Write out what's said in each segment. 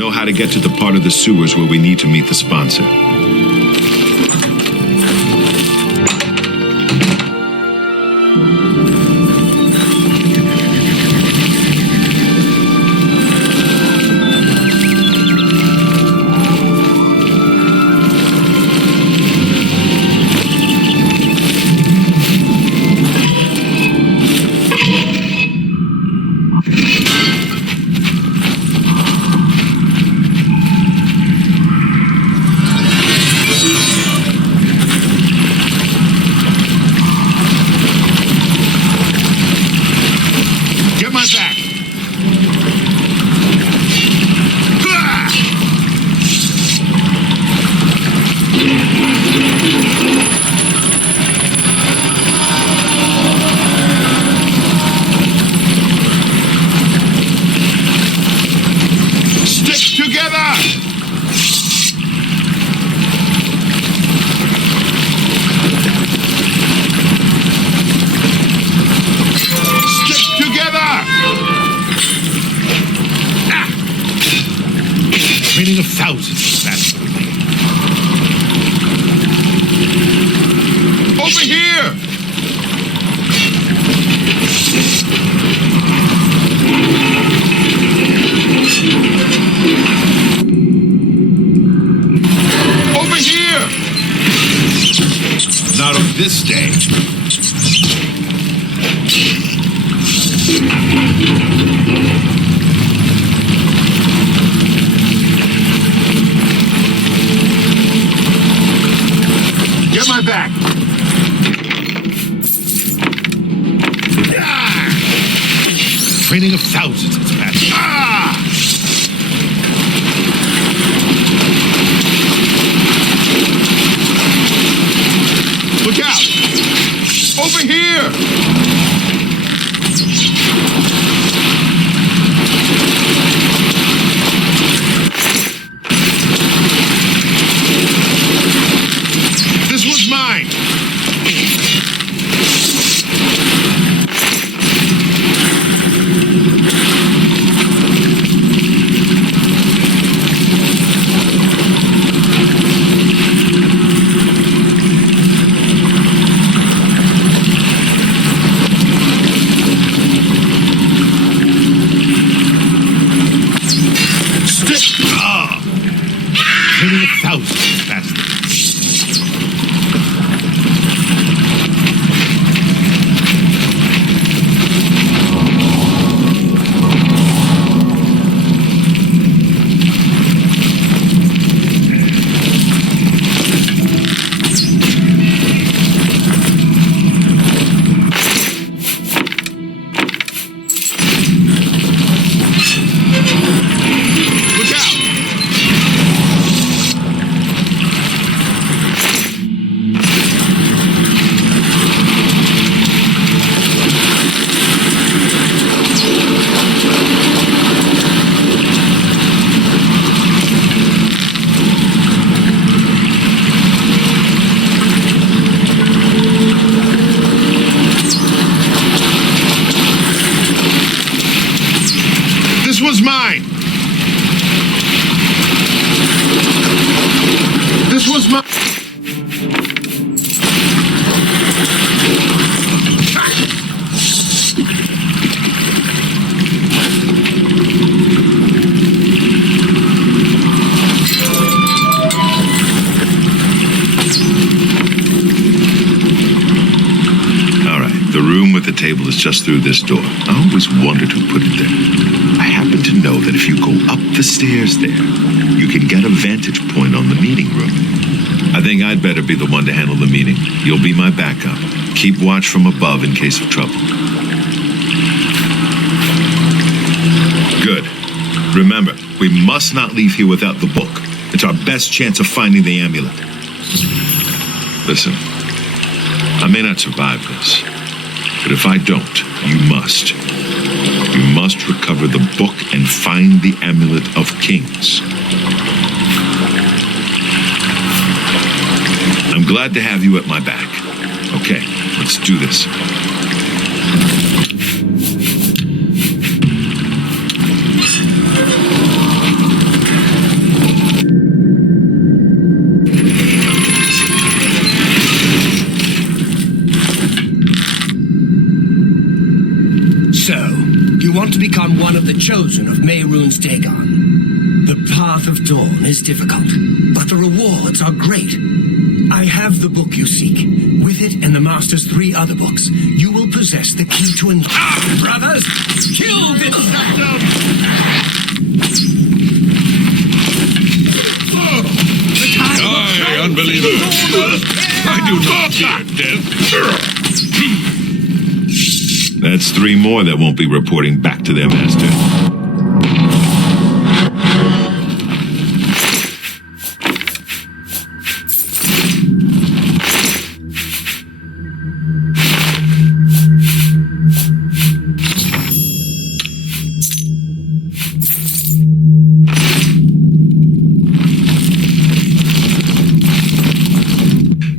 know how to get to the part of the sewers where we need to meet the sponsor. This day. Get my back. Training of thousands is past. Look out! Over here! This was mine! Was mine. This was mine. All right, the room with the table is just through this door. I always wondered who put it there. I happen to know that if you go up the stairs there, you can get a vantage point on the meeting room. I think I'd better be the one to handle the meeting. You'll be my backup. Keep watch from above in case of trouble. Good. Remember, we must not leave here without the book. It's our best chance of finding the amulet. Listen, I may not survive this, but if I don't, you must. You must recover the book and find the Amulet of Kings. I'm glad to have you at my back. Okay, let's do this. become one of the chosen of Mehrunes Dagon. The path of dawn is difficult, but the rewards are great. I have the book you seek. With it and the Master's 3 other books, you will possess the key to an... Brothers! Kill this Septim! Die, unbeliever! I do not fear death. That's 3 more that won't be reporting back to their master.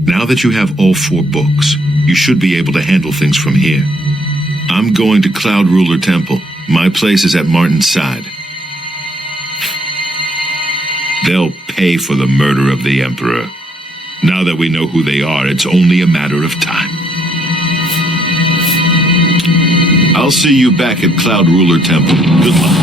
Now that you have all 4 books, you should be able to handle things from here. I'm going to Cloud Ruler Temple. My place is at Martin's side. They'll pay for the murder of the Emperor. Now that we know who they are, it's only a matter of time. I'll see you back at Cloud Ruler Temple. Good luck.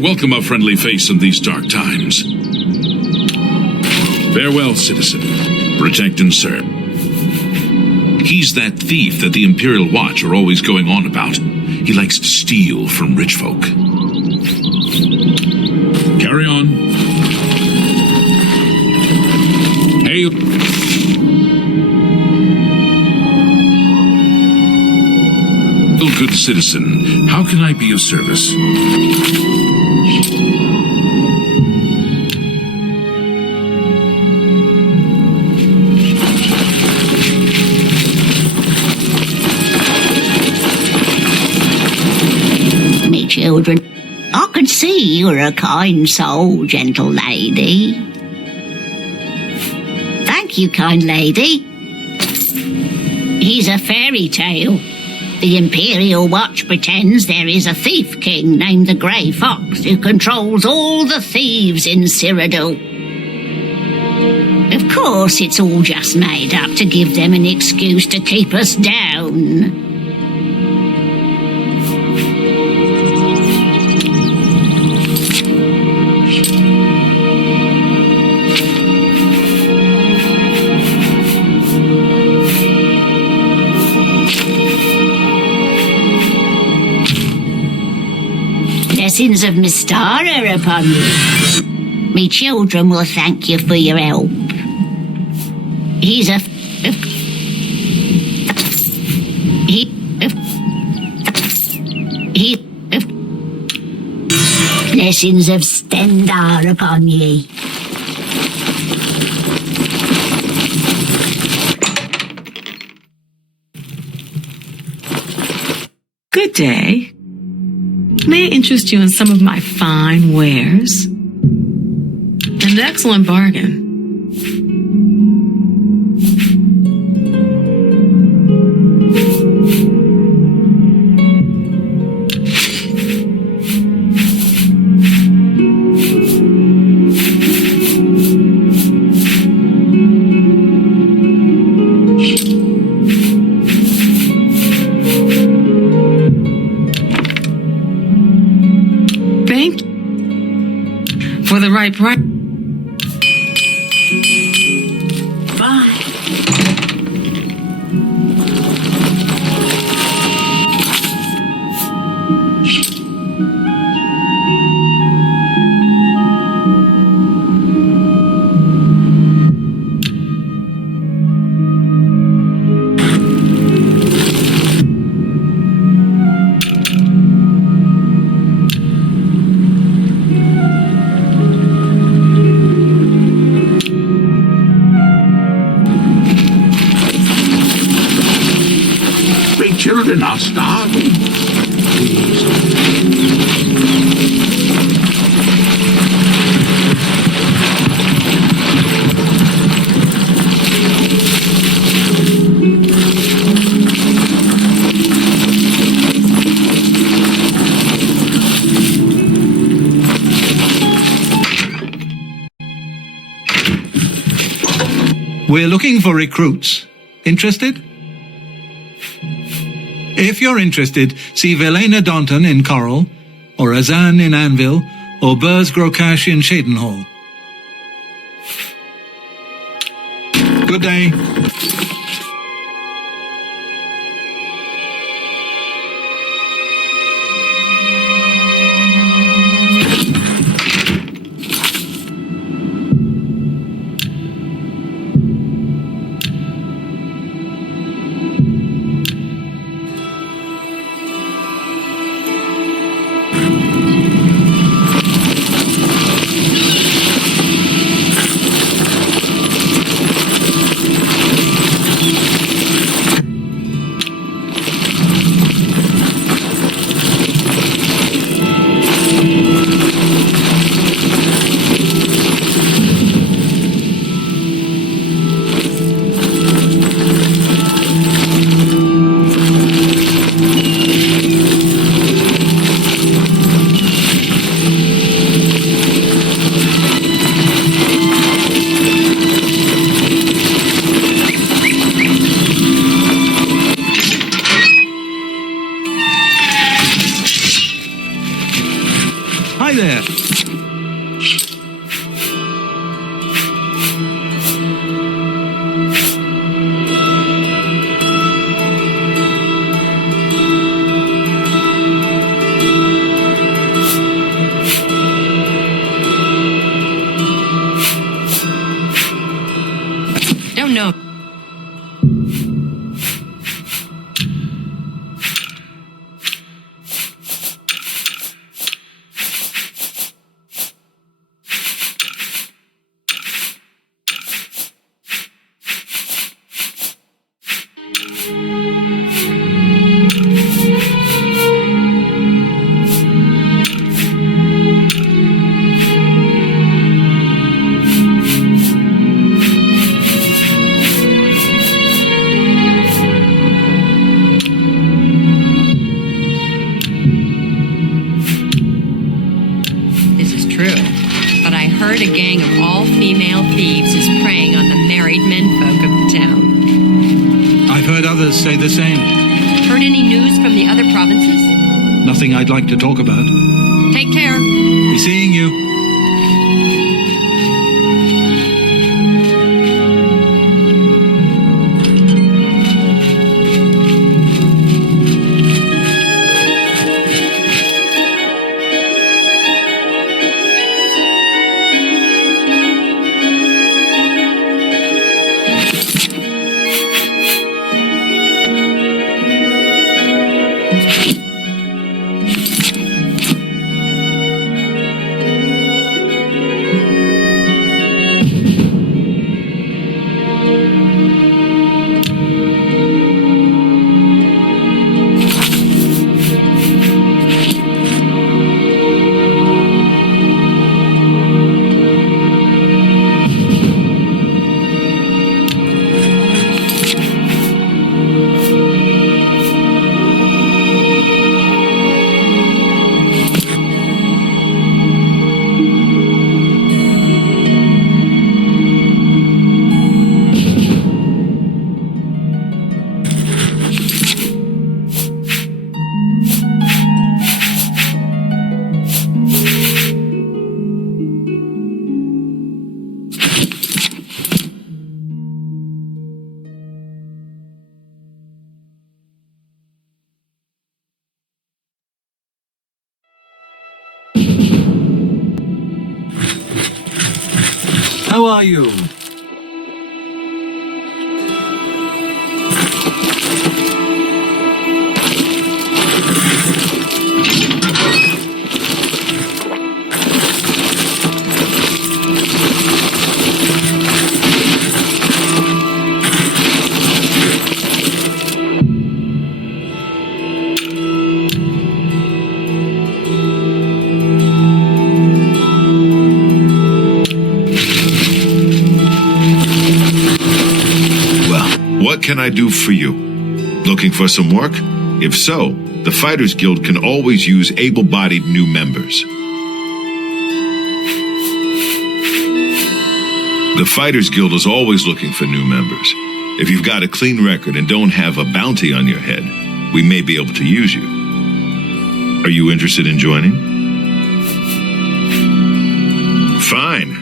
Welcome a friendly face in these dark times. Farewell, citizen. Protect and serve. He's that thief that the Imperial Watch are always going on about. He likes to steal from rich folk. Carry on. Hey. Oh, good citizen, how can I be of service? Children, I can see you're a kind soul, gentle lady. Thank you, kind lady. He's a fairy tale. The Imperial Watch pretends there is a thief king named the Grey Fox who controls all the thieves in Cyrodiil. Of course, it's all just made up to give them an excuse to keep us down. Blessings of Mystara upon you. Me children will thank you for your help. He's a... Blessings of Stendar upon ye. Good day. May I interest you in some of my fine wares? An excellent bargain. For the right price. Bye. Children are starving. We're looking for recruits. Interested? If you're interested, see Velena Daunton in Coral, or Azan in Anvil, or Burz Grokash in Shadenhall. Good day. Hi there. Don't know. A gang of all-female thieves is preying on the married menfolk of the town. I've heard others say the same. Heard any news from the other provinces? Nothing I'd like to talk about. Take care. Be seeing you. How are you? What can I do for you? Looking for some work? If so, the Fighters Guild can always use able-bodied new members. The Fighters Guild is always looking for new members. If you've got a clean record and don't have a bounty on your head, we may be able to use you. Are you interested in joining? Fine.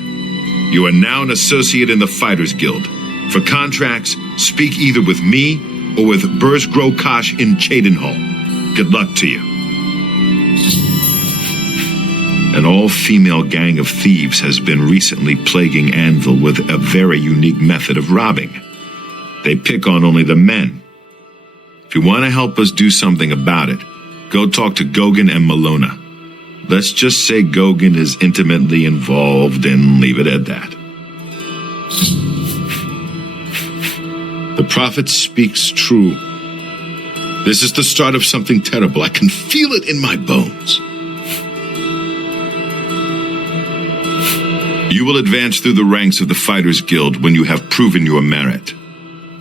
You are now an associate in the Fighters Guild. For contracts, speak either with me or with Burs Grokash in Cheydinhall. Good luck to you. An all-female gang of thieves has been recently plaguing Anvil with a very unique method of robbing. They pick on only the men. If you want to help us do something about it, go talk to Gogan and Malona. Let's just say Gogan is intimately involved and leave it at that. The prophet speaks true. This is the start of something terrible. I can feel it in my bones. You will advance through the ranks of the Fighters Guild when you have proven your merit.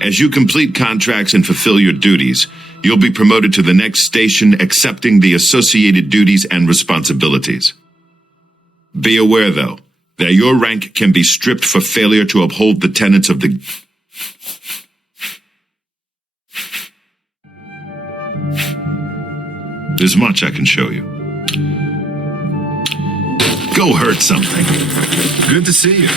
As you complete contracts and fulfill your duties, you'll be promoted to the next station, accepting the associated duties and responsibilities. Be aware, though, that your rank can be stripped for failure to uphold the tenets of the... There's much I can show you. Go hurt something. Good to see you.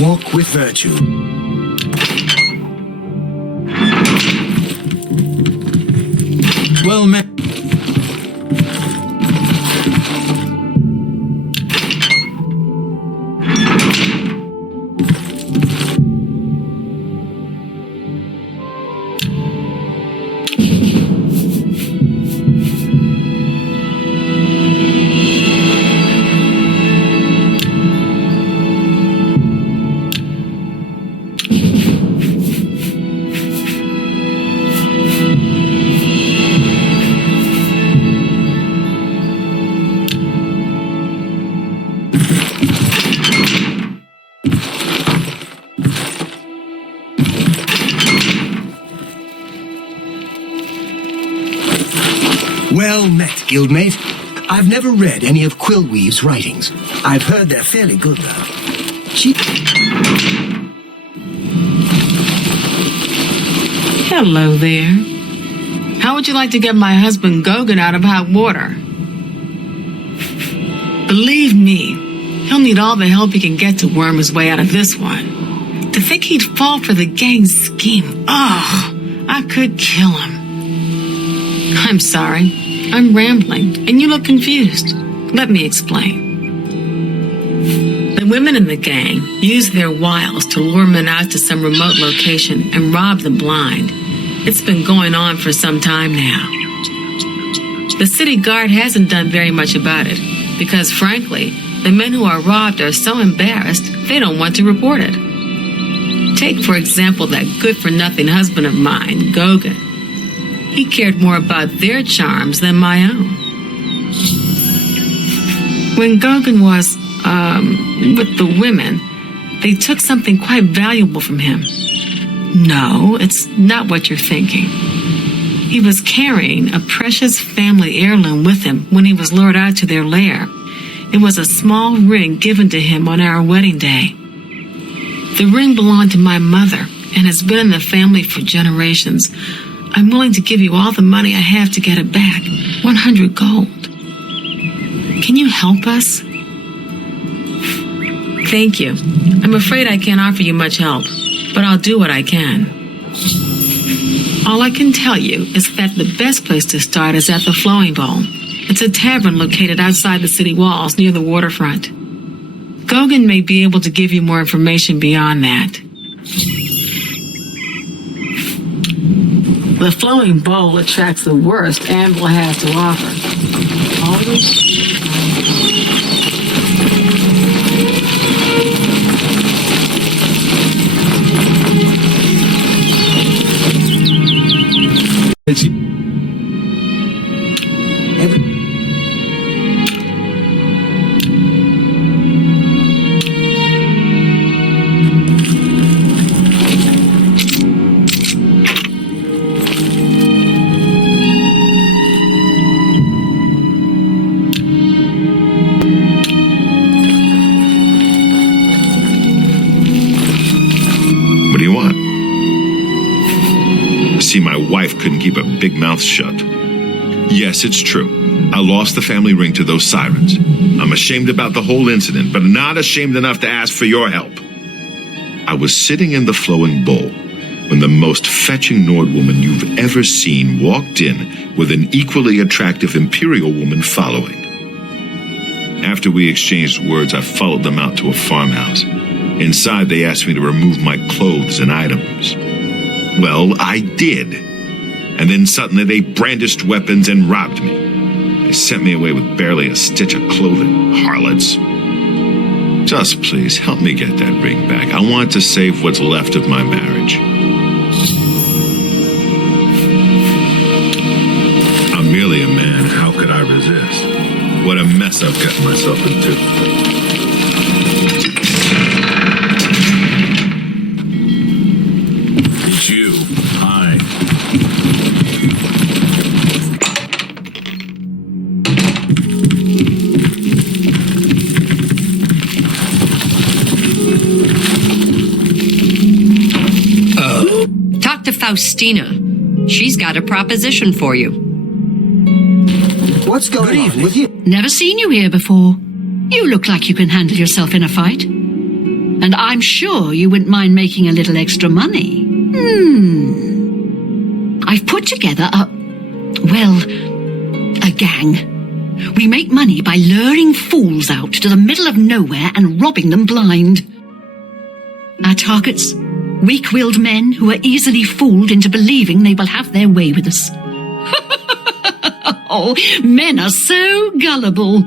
Walk with virtue. Well met. Well met, guildmate. I've never read any of Quillweave's writings. I've heard they're fairly good, though. Hello there. How would you like to get my husband Gogan out of hot water? Believe me, he'll need all the help he can get to worm his way out of this one. To think he'd fall for the gang's scheme. Oh, I could kill him. I'm sorry. I'm rambling, and you look confused. Let me explain. The women in the gang use their wiles to lure men out to some remote location and rob them blind. It's been going on for some time now. The city guard hasn't done very much about it because, frankly, the men who are robbed are so embarrassed they don't want to report it. Take, for example, that good-for-nothing husband of mine, Gogan. He cared more about their charms than my own. When Gogan was, with the women, they took something quite valuable from him. No, it's not what you're thinking. He was carrying a precious family heirloom with him when he was lured out to their lair. It was a small ring given to him on our wedding day. The ring belonged to my mother and has been in the family for generations. I'm willing to give you all the money I have to get it back. 100 gold. Can you help us? Thank you. I'm afraid I can't offer you much help, but I'll do what I can. All I can tell you is that the best place to start is at the Flowing Bowl. It's a tavern located outside the city walls near the waterfront. Gogan may be able to give you more information beyond that. The Flowing Bowl attracts the worst Anvil has to offer. Always. See, my wife couldn't keep a big mouth shut. Yes, it's true. I lost the family ring to those sirens. I'm ashamed about the whole incident, but not ashamed enough to ask for your help. I was sitting in the flowing bowl when the most fetching Nord woman you've ever seen walked in with an equally attractive Imperial woman following. After we exchanged words, I followed them out to a farmhouse. Inside, they asked me to remove my clothes and items. Well, I did. And then suddenly they brandished weapons and robbed me. They sent me away with barely a stitch of clothing, harlots. Just please, help me get that ring back. I want to save what's left of my marriage. I'm merely a man. How could I resist? What a mess I've gotten myself into. It's you. Hi. Talk to Faustina. She's got a proposition for you. What's going on with you? Never seen you here before. You look like you can handle yourself in a fight. And I'm sure you wouldn't mind making a little extra money. I've put together a gang. We make money by luring fools out to the middle of nowhere and robbing them blind. Our targets? Weak-willed men who are easily fooled into believing they will have their way with us. Oh, men are so gullible.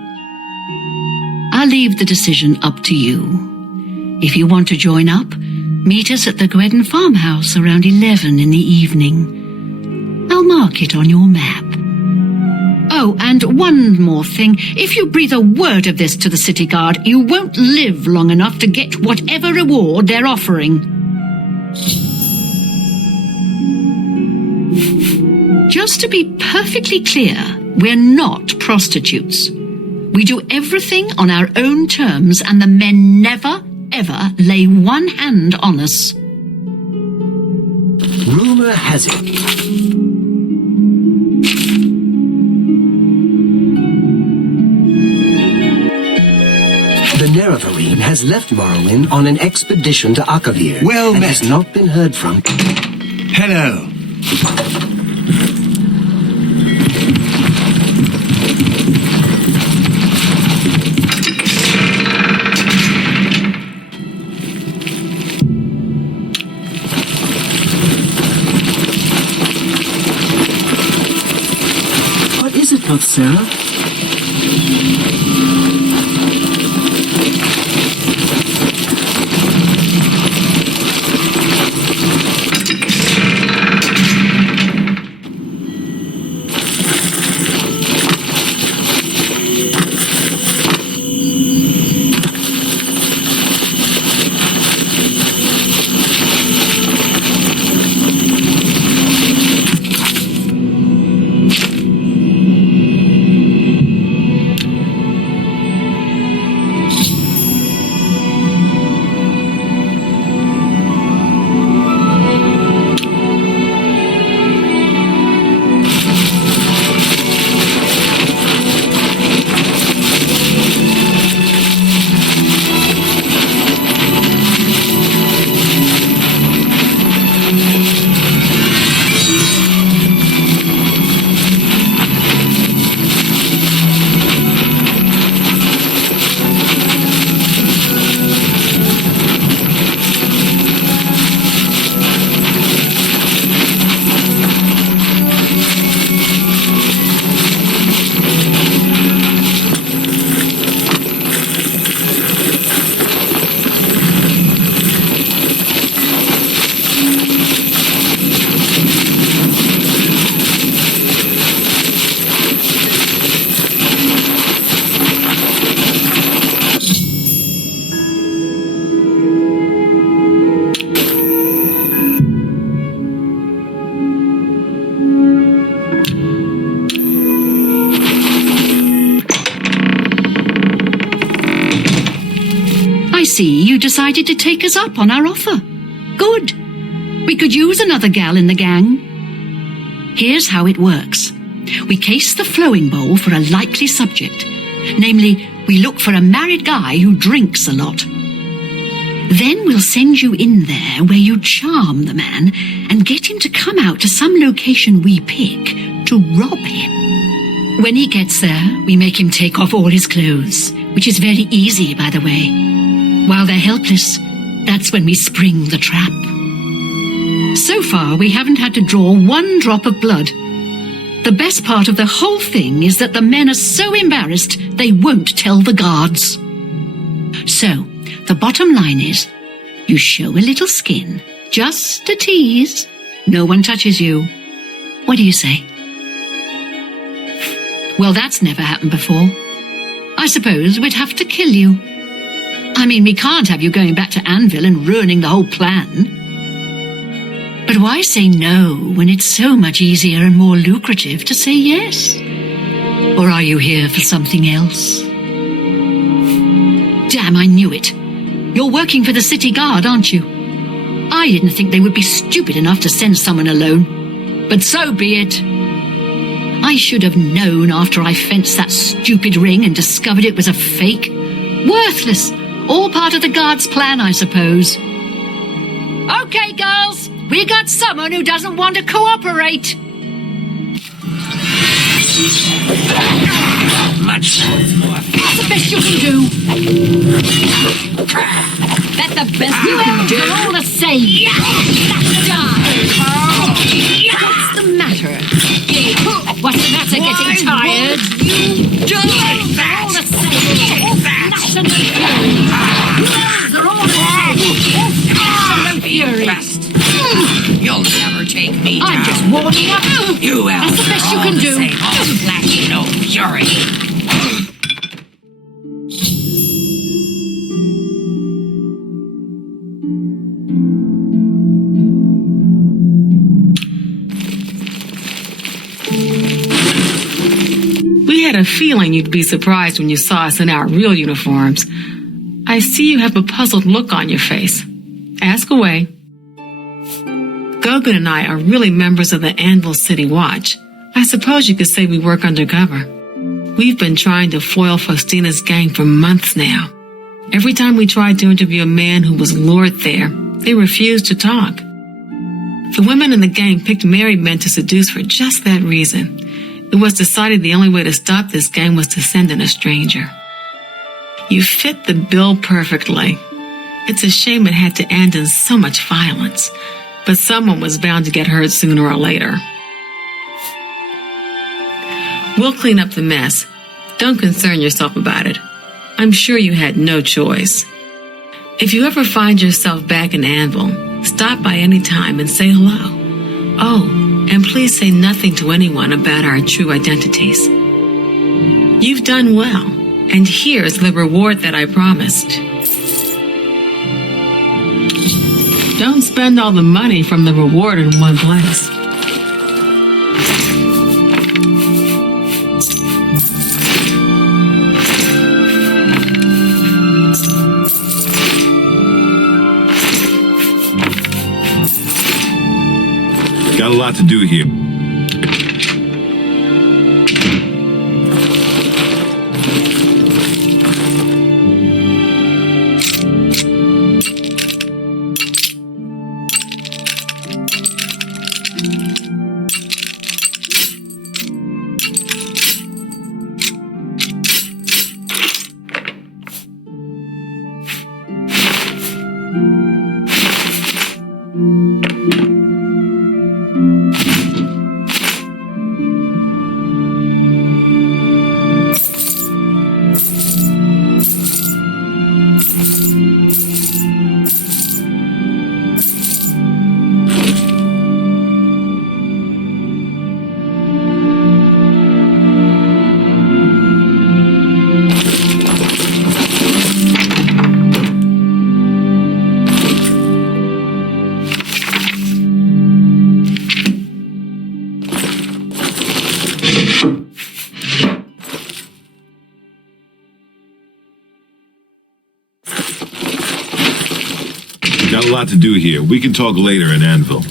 I'll leave the decision up to you. If you want to join up, meet us at the Gwedden farmhouse around 11 in the evening. I'll mark it on your map. Oh, and one more thing. If you breathe a word of this to the city guard, you won't live long enough to get whatever reward they're offering. Just to be perfectly clear, we're not prostitutes. We do everything on our own terms, and the men never, ever lay one hand on us. Rumor has it. The Nerevarine has left Morrowind on an expedition to Akavir. Well and met. has not been heard from. Hello. What is it, Lord Sarah? See, you decided to take us up on our offer. Good. We could use another gal in the gang. Here's how it works. We case the flowing bowl for a likely subject. Namely, we look for a married guy who drinks a lot. Then we'll send you in there where you charm the man and get him to come out to some location we pick to rob him. When he gets there, we make him take off all his clothes, which is very easy, by the way. While they're helpless, that's when we spring the trap. So far, we haven't had to draw one drop of blood. The best part of the whole thing is that the men are so embarrassed they won't tell the guards. So, the bottom line is, you show a little skin, just a tease. No one touches you. What do you say? Well, that's never happened before. I suppose we'd have to kill you. I mean, we can't have you going back to Anvil and ruining the whole plan. But why say no when it's so much easier and more lucrative to say yes? Or are you here for something else? Damn, I knew it. You're working for the city guard, aren't you? I didn't think they would be stupid enough to send someone alone. But so be it. I should have known after I fenced that stupid ring and discovered it was a fake. Worthless. All part of the guard's plan, I suppose. Okay, girls. We got someone who doesn't want to cooperate. Much more. That's the best you can do. That's the best You haven't done all the same. What's the matter? What's the matter, getting tired? All the same. That's enough fury. They're all the same. Fury. You'll never take me down. I'm just warming up. You That's the best you can do. All lacking no fury. We had a feeling you'd be surprised when you saw us in our real uniforms. I see you have a puzzled look on your face. Ask away. Gogan and I are really members of the Anvil City Watch. I suppose you could say we work undercover. We've been trying to foil Faustina's gang for months now. Every time we tried to interview a man who was lured there, they refused to talk. The women in the gang picked married men to seduce for just that reason. It was decided the only way to stop this gang was to send in a stranger. You fit the bill perfectly. It's a shame it had to end in so much violence, but someone was bound to get hurt sooner or later. We'll clean up the mess. Don't concern yourself about it. I'm sure you had no choice. If you ever find yourself back in Anvil, stop by any time and say hello. Oh, and please say nothing to anyone about our true identities. You've done well, and here's the reward that I promised. Don't spend all the money from the reward in one place. Got a lot to do here. Got a lot to do here. We can talk later in Anvil.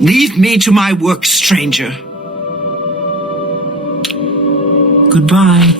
Leave me to my work, stranger. Goodbye.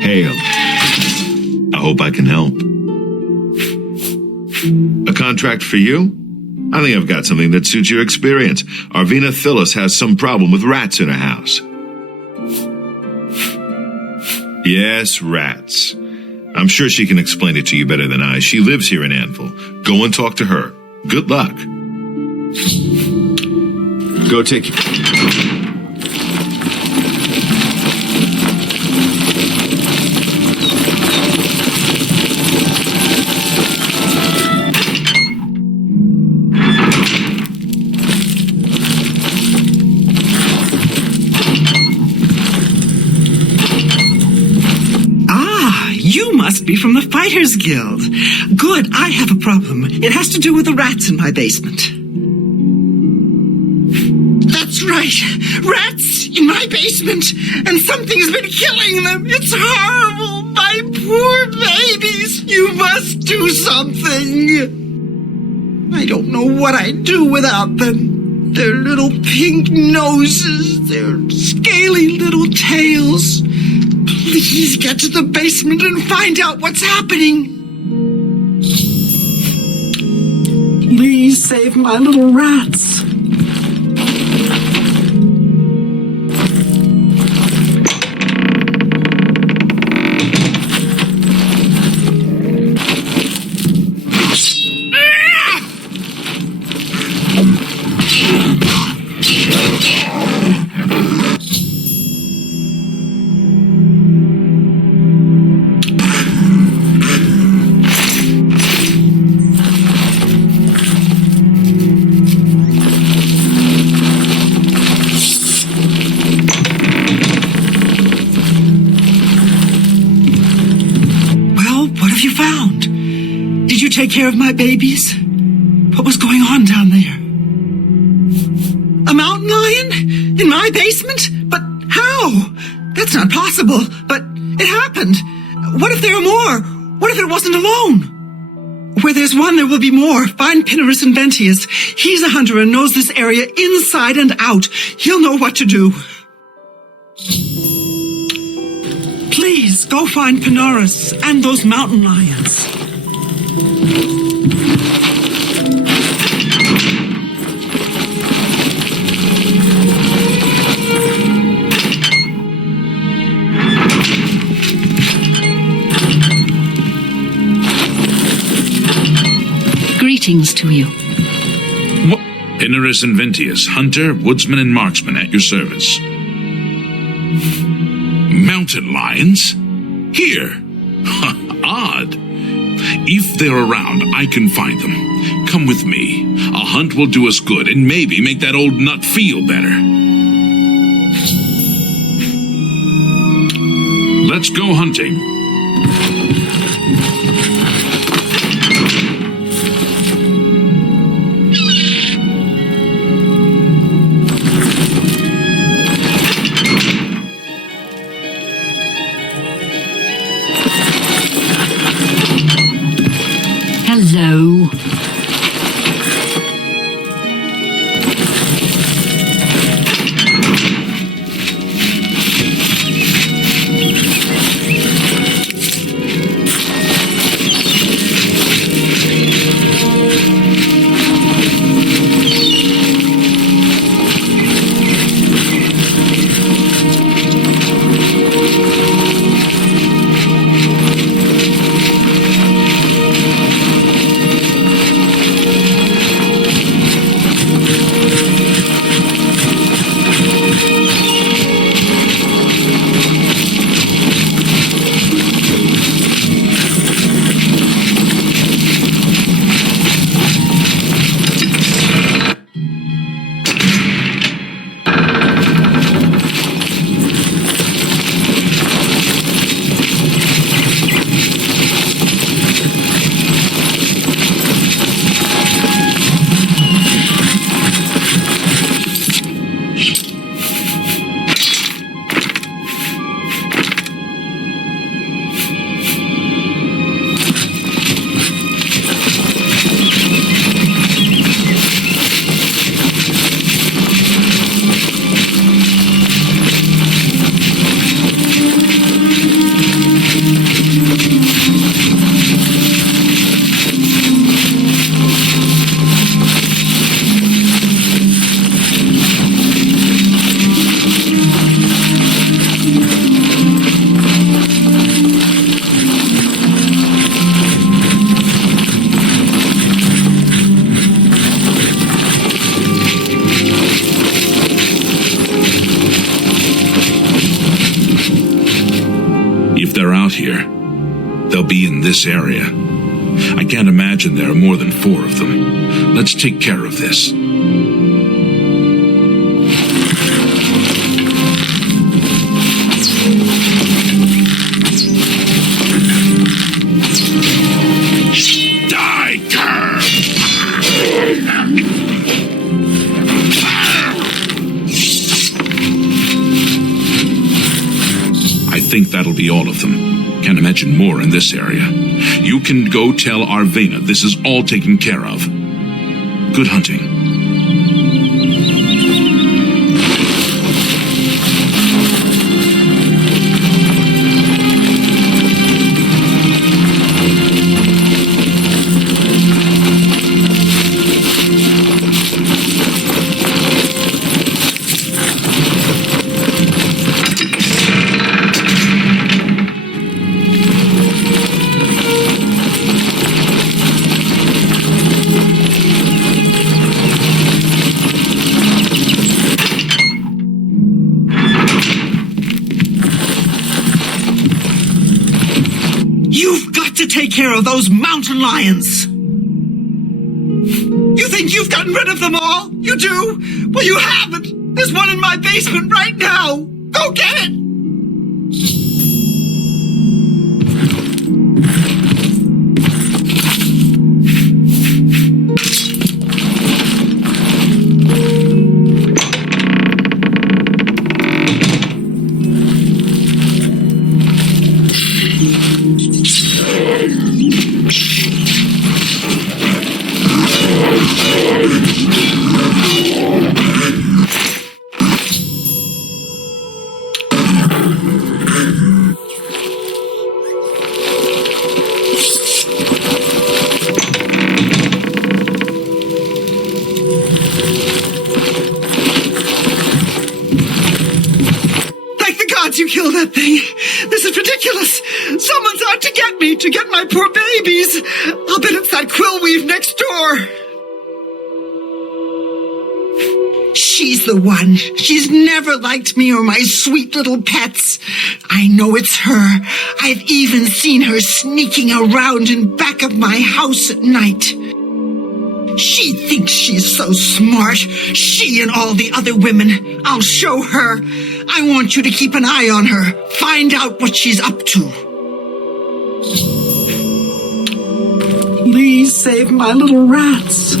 Hail. I hope I can help. A contract for you? I think I've got something that suits your experience. Arvina Phyllis has some problem with rats in her house. Yes, rats. I'm sure she can explain it to you better than I. She lives here in Anvil. Go and talk to her. Good luck. Go take... Must be from the Fighters Guild. Good, I have a problem. It has to do with the rats in my basement. That's right. Rats in my basement, and something's been killing them. It's horrible. My poor babies. You must do something. I don't know what I'd do without them. Their little pink noses, their scaly little tails. Please get to the basement and find out what's happening. Please save my little rats. Take care of my babies? What was going on down there? A mountain lion? In my basement? But how? That's not possible. But it happened. What if there are more? What if it wasn't alone? Where there's one, there will be more. Find Mehrunes Dagon. He's a hunter and knows this area inside and out. He'll know what to do. Please, go find Mehrunes and those mountain lions. Greetings to you. Mehrunes Dagon, hunter, woodsman, and marksman at your service. Mountain lions? Here? Odd. If they're around, I can find them. Come with me. A hunt will do us good and maybe make that old nut feel better. Let's go hunting. Hello. this area. I can't imagine there are more than 4 of them. Let's take care of this. Die, cur! I think that'll be all of them. Can't imagine more in this area. You can go tell Arvena this is all taken care of. Good hunting. Take care of those mountain lions. You think you've gotten rid of them all? You do? Well, you haven't. There's one in my basement right now. Go get it. You kill that thing. This is ridiculous. Someone's out to get me, to get my poor babies. I'll bet it's that Quillweave next door. She's the one. She's never liked me or my sweet little pets. I know it's her. I've even seen her sneaking around in back of my house at night. She thinks she's so smart. She and all the other women. I'll show her. I want you to keep an eye on her. Find out what she's up to. Please save my little rats.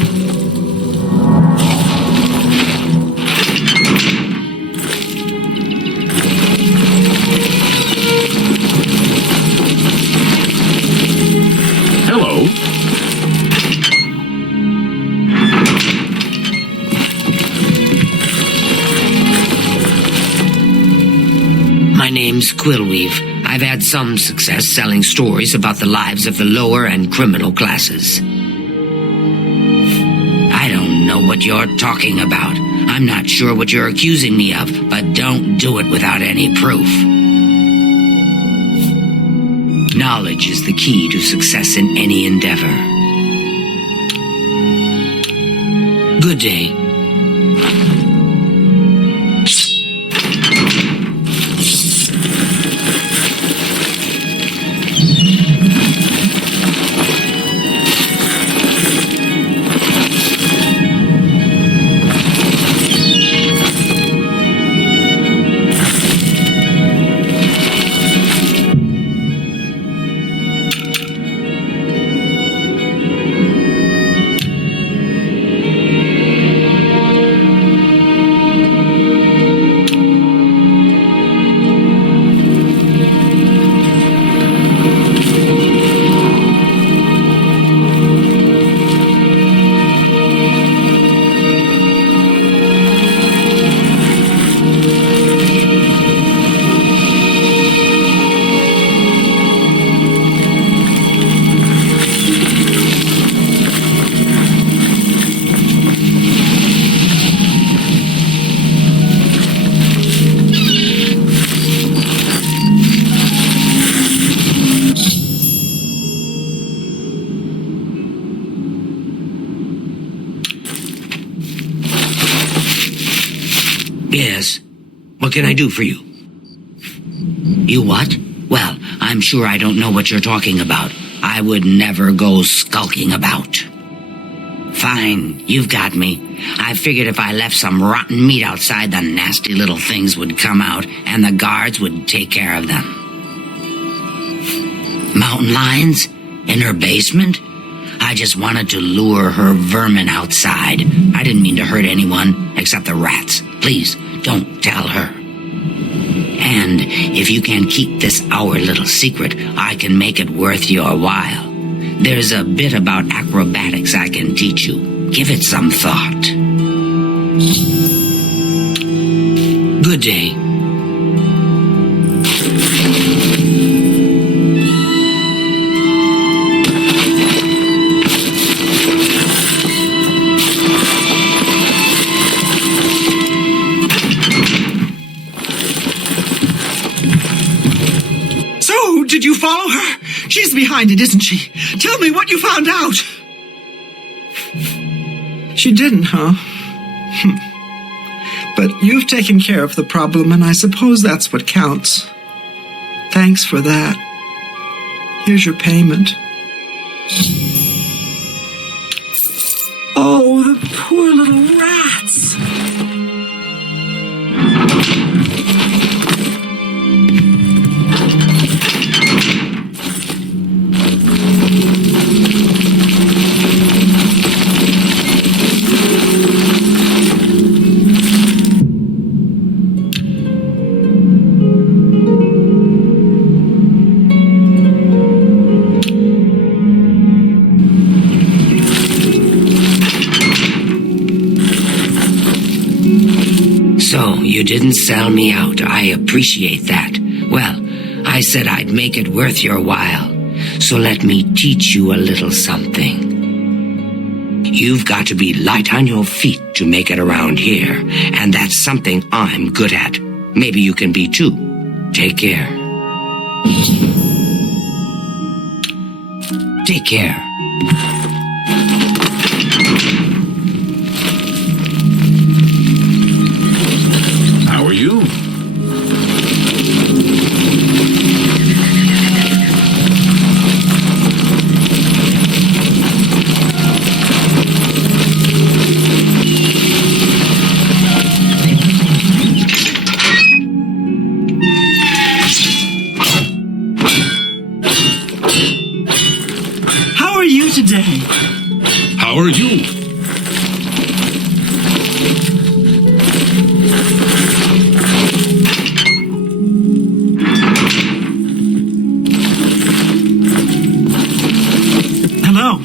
Hello. My name's Quillweave. I've had some success selling stories about the lives of the lower and criminal classes. I don't know what you're talking about. I'm not sure what you're accusing me of, but don't do it without any proof. Knowledge is the key to success in any endeavor. Good day. Yes. What can I do for you? You what? Well, I'm sure I don't know what you're talking about. I would never go skulking about. Fine, you've got me. I figured if I left some rotten meat outside, the nasty little things would come out, and the guards would take care of them. Mountain lions? In her basement? I just wanted to lure her vermin outside. I didn't mean to hurt anyone, except the rats. Please, don't tell her. And if you can keep this our little secret, I can make it worth your while. There's a bit about acrobatics I can teach you. Give it some thought. Good day. So, did you follow her? She's behind it, isn't she? Tell me what you found out. She didn't, huh? But you've taken care of the problem, and I suppose that's what counts. Thanks for that. Here's your payment. Oh, the poor little rats. So, you didn't sell me out. I appreciate that. Well, I said I'd make it worth your while. So let me teach you a little something. You've got to be light on your feet to make it around here, and that's something I'm good at. Maybe you can be too. Take care. Take care. How are you? How are you today? How are you? Hello.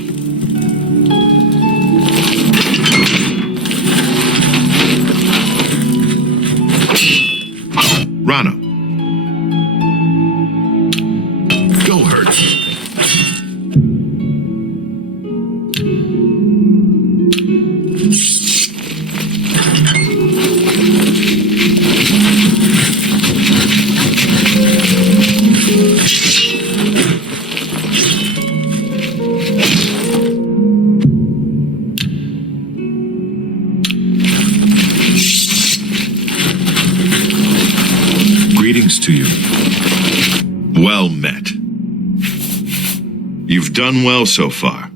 Rana, Go hurt. greetings to you. Well met. You've done well so far.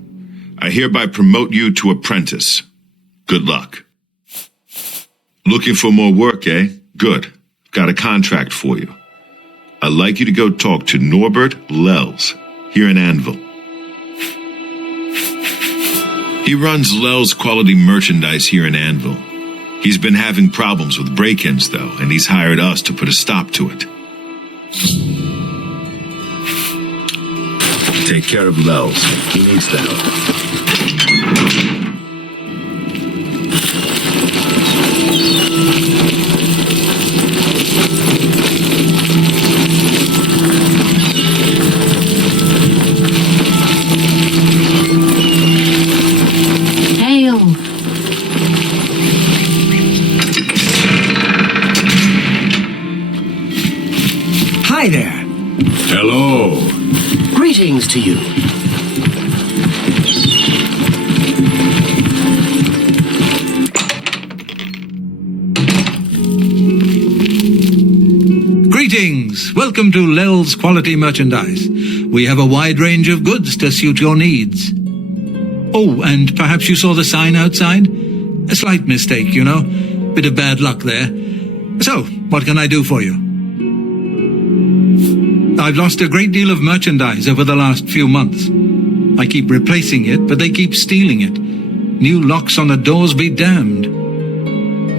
I hereby promote you to apprentice. Good luck. Looking for more work, eh? Good. Got a contract for you. I'd like you to go talk to Norbert Lels here in Anvil. He runs Lels Quality Merchandise here in Anvil. He's been having problems with break-ins, though, and he's hired us to put a stop to it. Take care of Lels. He needs the help. Hi there. Hello. Greetings to you. Greetings! Welcome to Lels Quality Merchandise. We have a wide range of goods to suit your needs. Oh, and perhaps you saw the sign outside? A slight mistake, you know. Bit of bad luck there. So, what can I do for you? I've lost a great deal of merchandise over the last few months. I keep replacing it, but they keep stealing it. New locks on the doors be damned.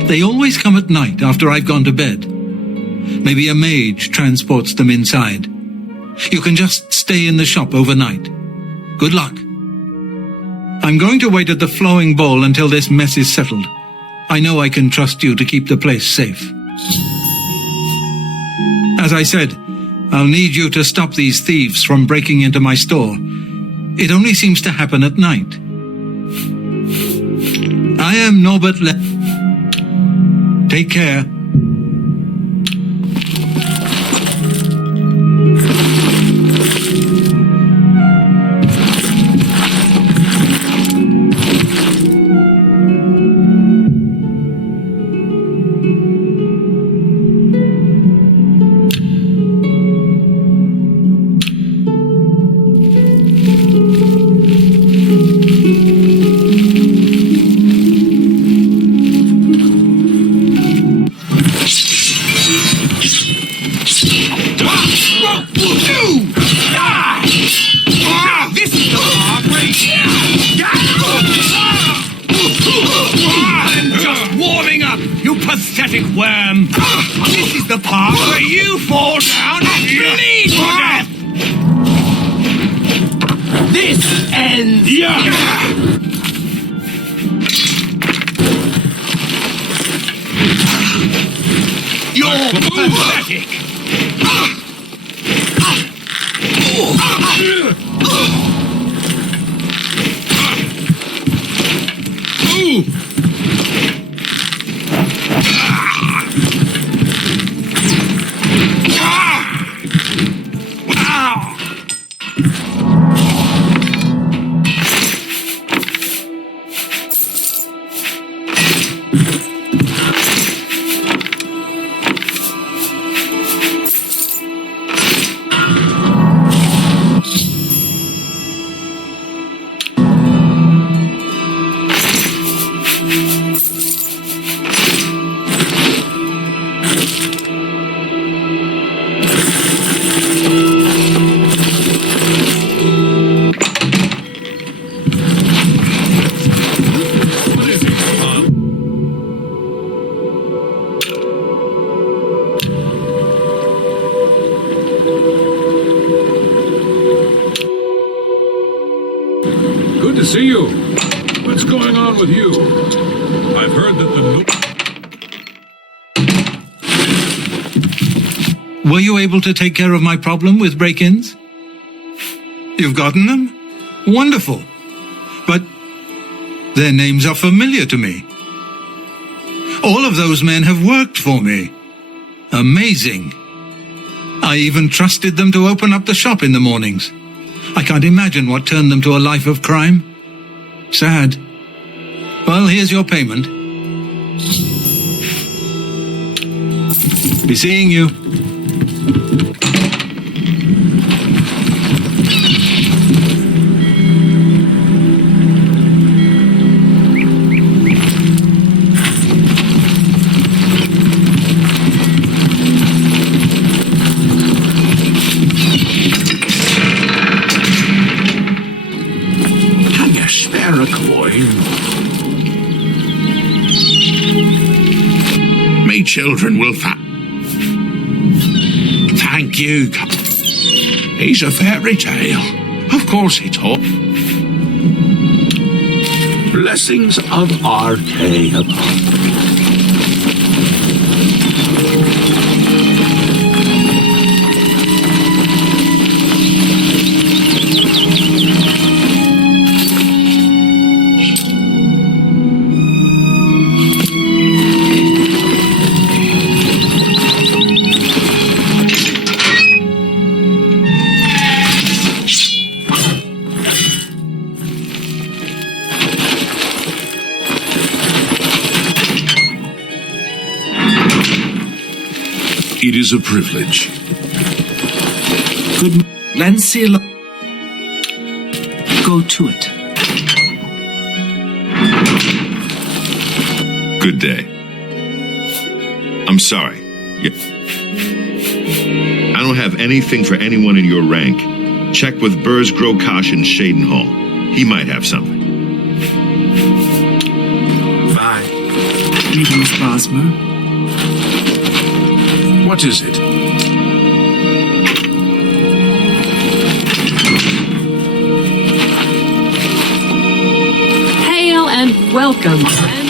They always come at night after I've gone to bed. Maybe a mage transports them inside. You can just stay in the shop overnight. Good luck. I'm going to wait at the flowing bowl until this mess is settled. I know I can trust you to keep the place safe. As I said, I'll need you to stop these thieves from breaking into my store. It only seems to happen at night. I am Norbert Take care. Worm! This is the part where you fall down and bleed to death! This ends... You're pathetic! Good to see you. What's going on with you? I've heard that the... Were you able to take care of my problem with break-ins? You've gotten them? Wonderful. But their names are familiar to me. All of those men have worked for me. Amazing. I even trusted them to open up the shop in the mornings. I can't imagine what turned them to a life of crime. Sad. Well, here's your payment. Be seeing you. Children will thank you. He's a fairy tale. Of course he taught. Blessings of RK above. It is a privilege. Good. Lancelot. Go to it. Good day. I'm sorry. I don't have anything for anyone in your rank. Check with Burrs, Grokosh, and Shadenhall. He might have something. Bye. Greetings, Bosmer. What is it? Hail and welcome, friend.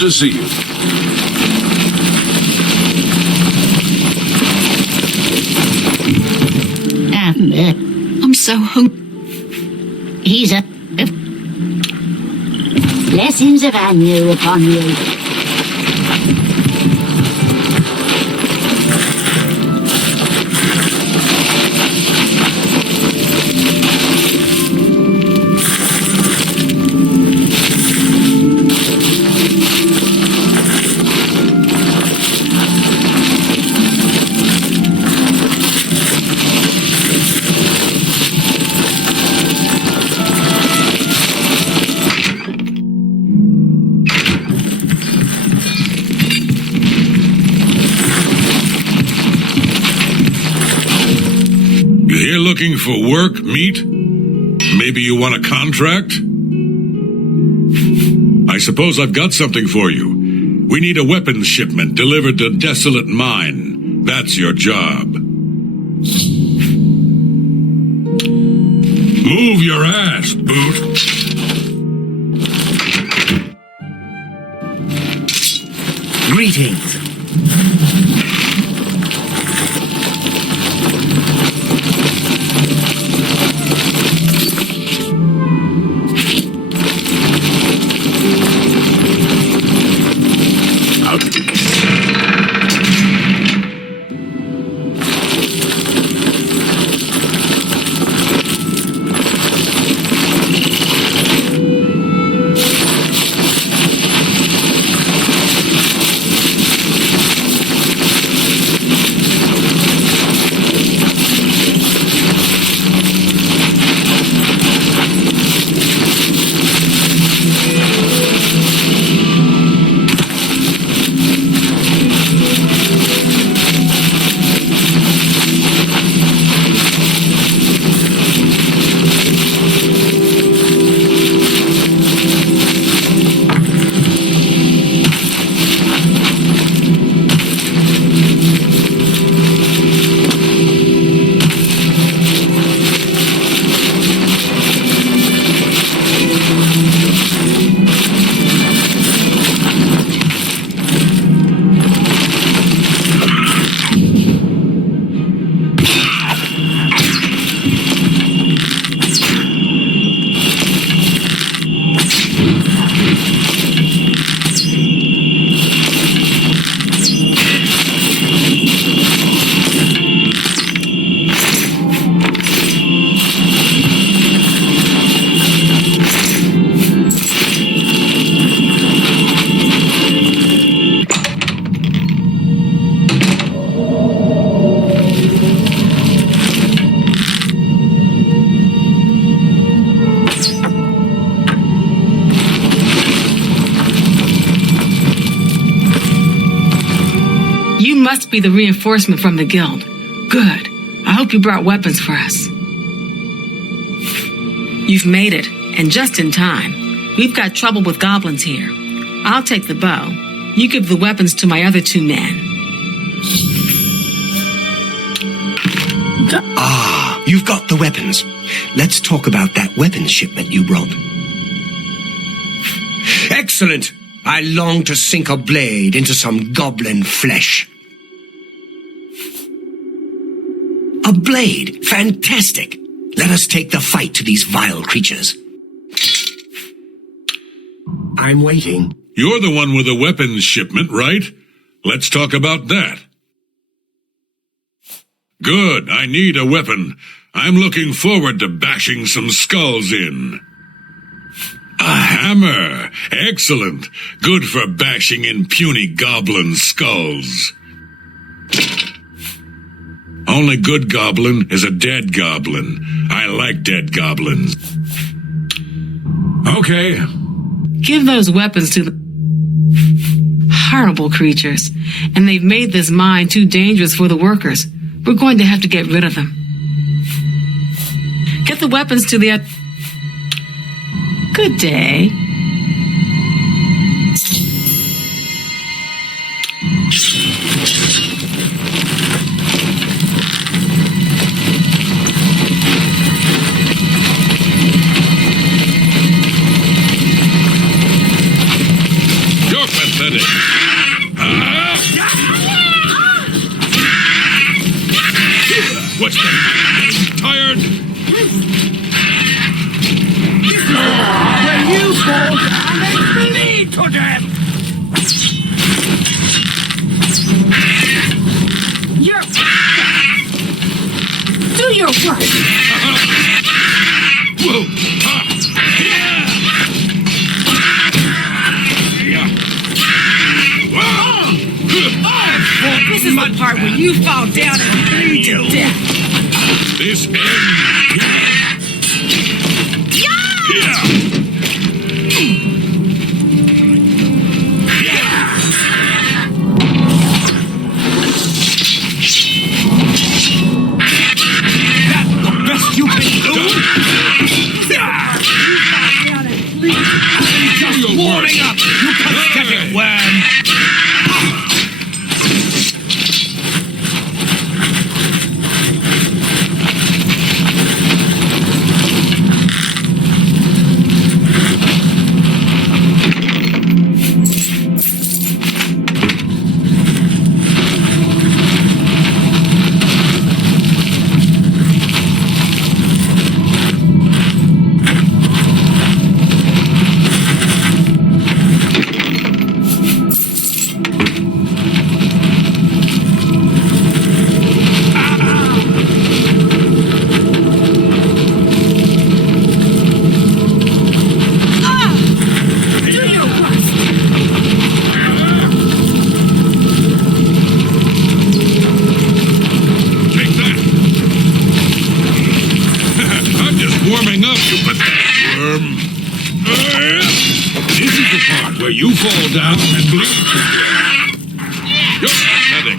To see you. I'm so hungry. He's a... Blessings of Anu upon you. Looking for work, meat? Maybe you want a contract? I suppose I've got something for you. We need a weapons shipment delivered to Desolate Mine. That's your job. Move your ass, Boot. Greetings. Must be the reinforcement from the guild. Good. I hope you brought weapons for us. You've made it, and just in time. We've got trouble with goblins here. I'll take the bow. You give the weapons to my other two men. Ah, you've got the weapons. Let's talk about that weapons shipment you brought. Excellent! I long to sink a blade into some goblin flesh. A blade! Fantastic! Let us take the fight to these vile creatures. I'm waiting. You're the one with the weapons shipment, right? Let's talk about that. Good, I need a weapon. I'm looking forward to bashing some skulls in. A hammer! Excellent. Good for bashing in puny goblin skulls. Only good goblin is a dead goblin. I like dead goblins. Okay. Give those weapons to the horrible creatures, and they've made this mine too dangerous for the workers. We're going to have to get rid of them. Get the weapons to the... Good day. You're pathetic. What's that? Tired? When you fall down, they bleed to death! Do your work. Whoa! Ha! This is the part where you fall down and bleed to death. This ends. That's the best you can do? Just warming up, you pathetic worm! Warming up, you pathetic worm. This is the part where you fall down and bleed. You're pathetic.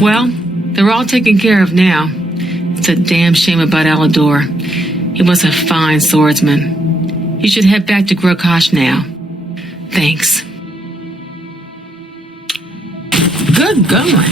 Well, they're all taken care of now. It's a damn shame about Alador. He was a fine swordsman. You should head back to Grokosh now. Thanks. Good going.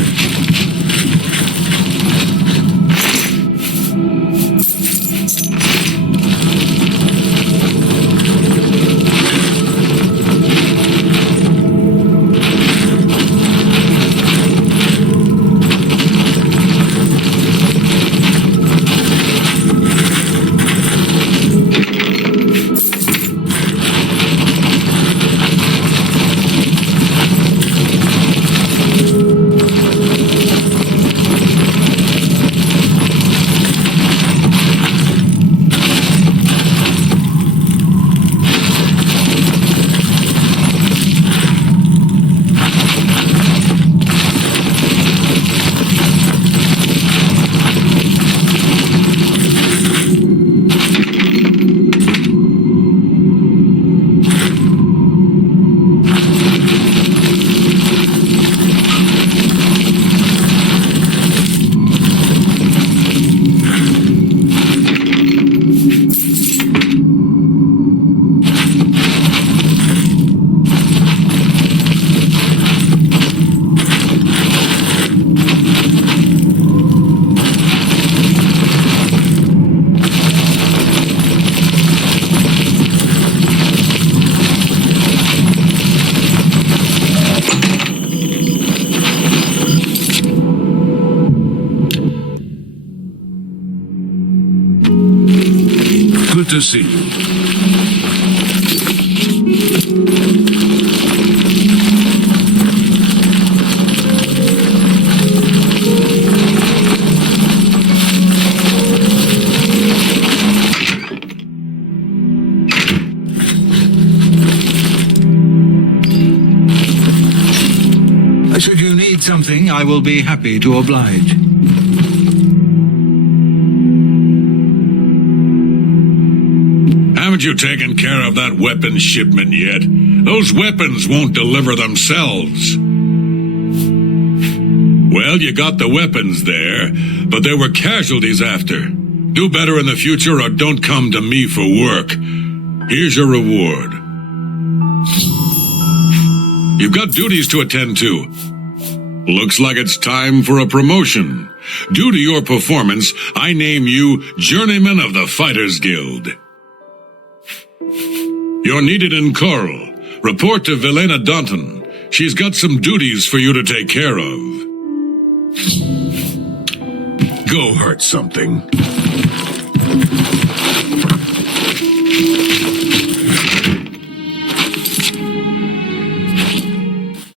to see you. Should you need something, I will be happy to oblige. Haven't you taken care of that weapon shipment yet? Those weapons won't deliver themselves. Well, you got the weapons there, but there were casualties after. Do better in the future or don't come to me for work. Here's your reward. You've got duties to attend to. Looks like it's time for a promotion. Due to your performance, I name you Journeyman of the Fighters Guild. You're needed in Coral. Report to Velena Daunton. She's got some duties for you to take care of. Go hurt something.